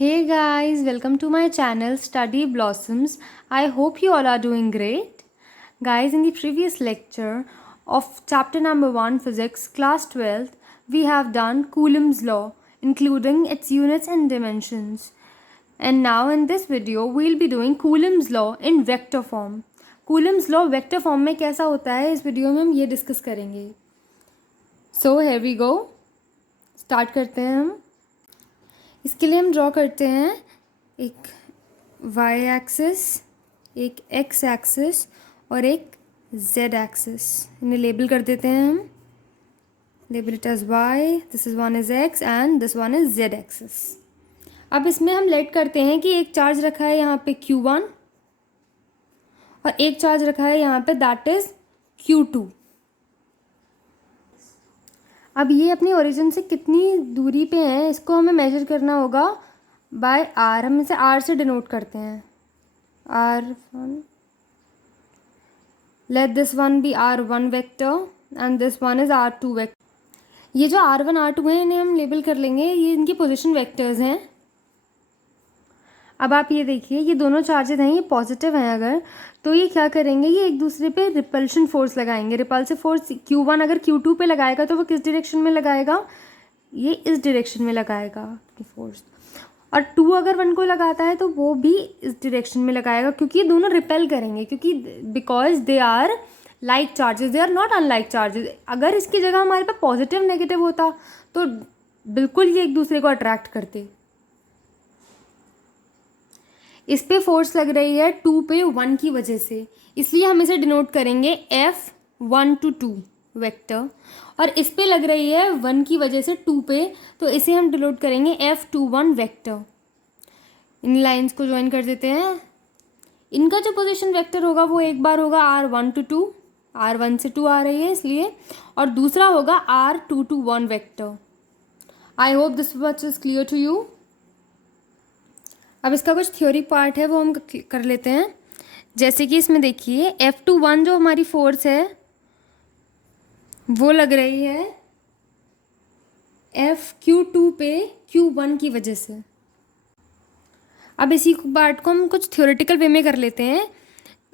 Hey guys, welcome to my channel Study Blossoms. I hope you all are doing great. Guys, in the previous lecture of chapter number 1 Physics class 12th, we have done Coulomb's law including its units and dimensions. And now in this video we'll be doing Coulomb's law in vector form. Coulomb's law vector form में कैसा होता है इस video में हम ये discuss करेंगे. So here we go. Start करते हैं हम. इसके लिए हम ड्रॉ करते हैं एक y एक्सिस, एक x एक्सिस और एक z एक्सिस. इन्हें लेबल कर देते हैं हम. Label it as y, this is one is x and this one is z axis. अब इसमें हम लेट करते हैं कि एक चार्ज रखा है यहाँ पे q1 और एक चार्ज रखा है यहाँ पे दैट इज q2. अब ये अपनी ओरिजिन से कितनी दूरी पे हैं इसको हमें मेजर करना होगा बाय r. हम इसे r से डिनोट करते हैं. r1, let this one be r1 vector and this one is r2 vector. ये जो r1 r2 हैं इन्हें हम लेबल कर लेंगे, ये इनकी पोजीशन वेक्टर्स हैं. अब आप ये देखिए, ये दोनों चार्जेस हैं, ये पॉजिटिव हैं. अगर तो ये क्या करेंगे, ये एक दूसरे पे रिपल्शन फोर्स लगाएंगे. रिपल्सिव फोर्स Q1 अगर Q2 पे लगाएगा तो वो किस डायरेक्शन में लगाएगा, ये इस डायरेक्शन में लगाएगा फोर्स. और 2 अगर 1 को लगाता है तो वो भी इस डायरेक्शन में लगाएगा, क्योंकि ये दोनों रिपेल करेंगे, क्योंकि because they are like charges, they are not unlike charges. अगर इसकी जगह हमारे पास पॉजिटिव नेगेटिव होता तो बिल्कुल ये एक दूसरे को अट्रैक्ट करते. इस पे फोर्स लग रही है 2 पे 1 की वजह से, इसलिए हम इसे डिनोट करेंगे F1 to 2 वेक्टर. और इस पे लग रही है 1 की वजह से 2 पे, तो इसे हम डिनोट करेंगे F21 वेक्टर. इन लाइंस को ज्वाइन कर देते हैं. इनका जो पोजीशन वेक्टर होगा वो एक बार होगा R1 to 2, R1 से 2 आ रही है इसलिए, और दूसरा होगा R2 to 1 vector. I hope this much is clear to you. अब इसका कुछ थ्योरी पार्ट है वो हम कर लेते हैं. जैसे कि इसमें देखिए F21 जो हमारी फोर्स है वो लग रही है FQ2 पे Q1 की वजह से. अब इसी पार्ट को हम कुछ थ्योरेटिकल वे में कर लेते हैं.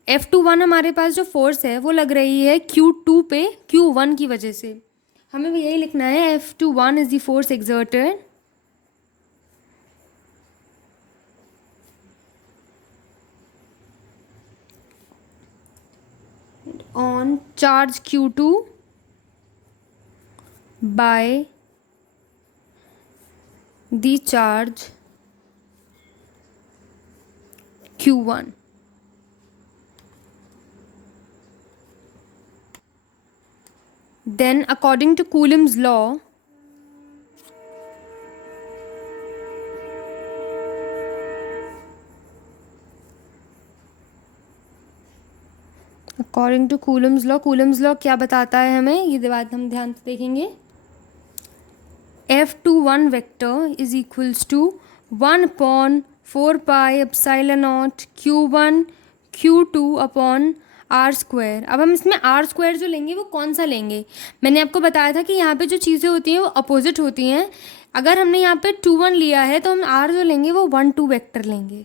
F21 हमारे पास जो फोर्स है वो लग रही है Q2 पे Q1 की वजह से. हमें भी यही लिखना है, F21 is the force exerted on charge Q2 by the charge Q1. Then according to Coulomb's law, according to Coulomb's law क्या बताता है हमें, ये बात हम ध्यान से देखेंगे. F21 vector is equals to 1/4 pi epsilon nought Q1 Q2 upon R square. अब हम इसमें R स्क्वायर जो लेंगे वो कौन सा लेंगे, मैंने आपको बताया था कि यहाँ पे जो चीज़ें होती हैं वो अपोजिट होती हैं. अगर हमने यहाँ पे 2 1 लिया है तो हम R जो लेंगे वो 1 2 वेक्टर लेंगे.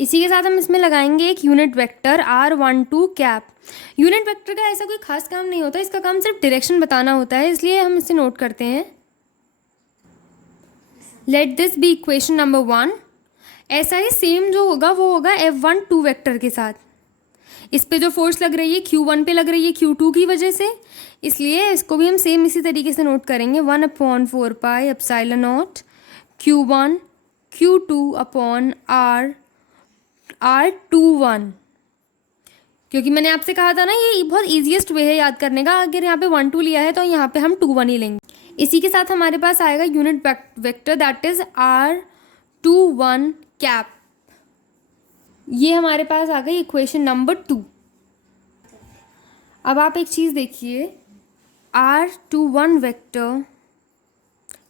इसी के साथ हम इसमें लगाएंगे एक unit vector R12 cap. Unit vector का ऐसा कोई खास काम नहीं होता, इसका काम सिर्फ डायरेक्शन बताना होता है, इसलिए हम इसे नोट करते हैं. Let this be equation number 1. ऐसा ही सेम जो होगा वो होगा F12 वेक्टर के साथ. इस पे जो फोर्स लग रही है Q1 पे लग रही है Q2 की वजह से, इसलिए इसको भी हम सेम इसी तरीके से नोट करेंगे. 1/4 pi epsilon nought Q1 Q2 upon R21. क्योंकि मैंने आपसे कहा था ना ये बहुत ईजीएस्ट वे है याद करने का. अगर यहाँ पे 1 2 लिया है तो यहाँ पे हम 2 1 ही लेंगे. इसी के साथ हमारे पास आएगा unit vector that is R21 cap. ये हमारे पास आ गई इक्वेशन नंबर 2. अब आप एक चीज़ देखिए, R21 vector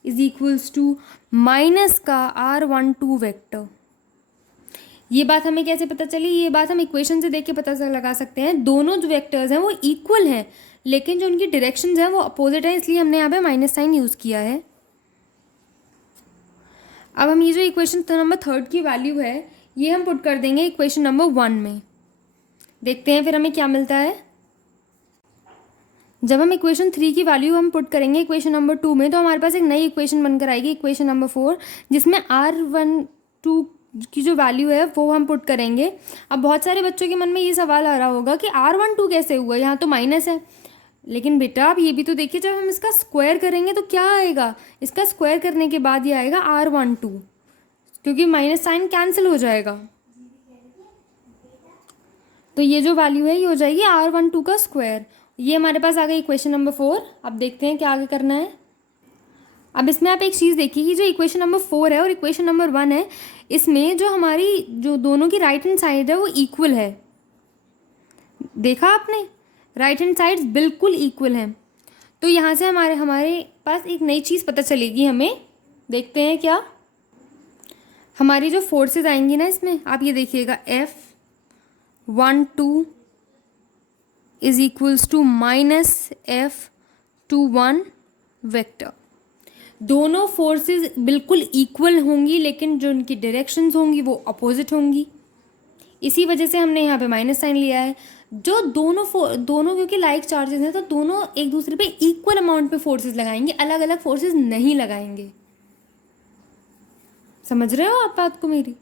is equals to minus का R12 वेक्टर. ये बात हमें कैसे पता चली, ये बात हम इक्वेशन से देख के पता लगा सकते हैं. दोनों जो वेक्टर्स हैं वो इक्वल हैं, लेकिन जो उनकी डायरेक्शंस हैं वो अपोजिट है, इसलिए हमने यहाँ पे माइनस साइन यूज़ किया है. अब हम ये जो इक्वेशन नंबर 3 की वैल्यू है ये हम पुट कर देंगे इक्वेशन नंबर 1 में। देखते हैं फिर हमें क्या मिलता है। जब हम इक्वेशन 3 की वैल्यू हम पुट करेंगे इक्वेशन नंबर 2 में तो हमारे पास एक नई इक्वेशन बनकर आएगी इक्वेशन नंबर 4, जिसमें R12 की जो वैल्यू है वो हम पुट करेंगे। अब बहुत सारे बच्चों के मन में ये सवाल आ रहा होगा कि R12 कैसे हुआ, यहाँ तो माइनस है। लेकिन बेटा आप ये भी तो देखिए, जब हम इसका स्क्वायर करेंगे तो क्या आएगा, इसका स्क्वायर करने के बाद ये आएगा R12, क्योंकि माइनस साइन कैंसिल हो जाएगा। तो ये जो वैल्यू है ये हो जाएगी R12 का स्क्वायर। ये हमारे पास आ गई इक्वेशन नंबर 4। अब देखते हैं क्या आगे करना है। अब इसमें आप एक चीज़ देखिए कि जो इक्वेशन नंबर 4 है और इक्वेशन नंबर 1 है, इसमें जो हमारी जो दोनों की राइट हैंड साइड है वो इक्वल है। देखा आपने, राइट हैंड साइड्स बिल्कुल इक्वल हैं। तो यहाँ से हमारे पास एक नई चीज़ पता चलेगी हमें। देखते हैं क्या। हमारी जो फोर्सेस आएंगी ना इसमें, आप ये देखिएगा F12 is equals to minus F21 vector. दोनों फोर्सेस बिल्कुल इक्वल होंगी, लेकिन जो उनकी डायरेक्शंस होंगी वो अपोजिट होंगी। इसी वजह से हमने यहाँ पे माइनस साइन लिया है। जो दोनों क्योंकि लाइक चार्जेस हैं तो दोनों एक दूसरे पे इक्वल अमाउंट पे फोर्सेस लगाएंगे, अलग अलग फोर्सेस नहीं लगाएंगे। समझ रहे हो आप बात को मेरी?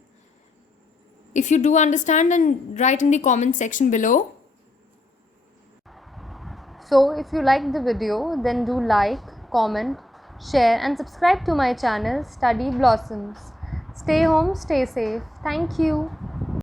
If you do understand and right in the comment section below. So if you like the video, then do like, comment, share and subscribe to my channel Study Blossoms. Stay home, stay safe. Thank you.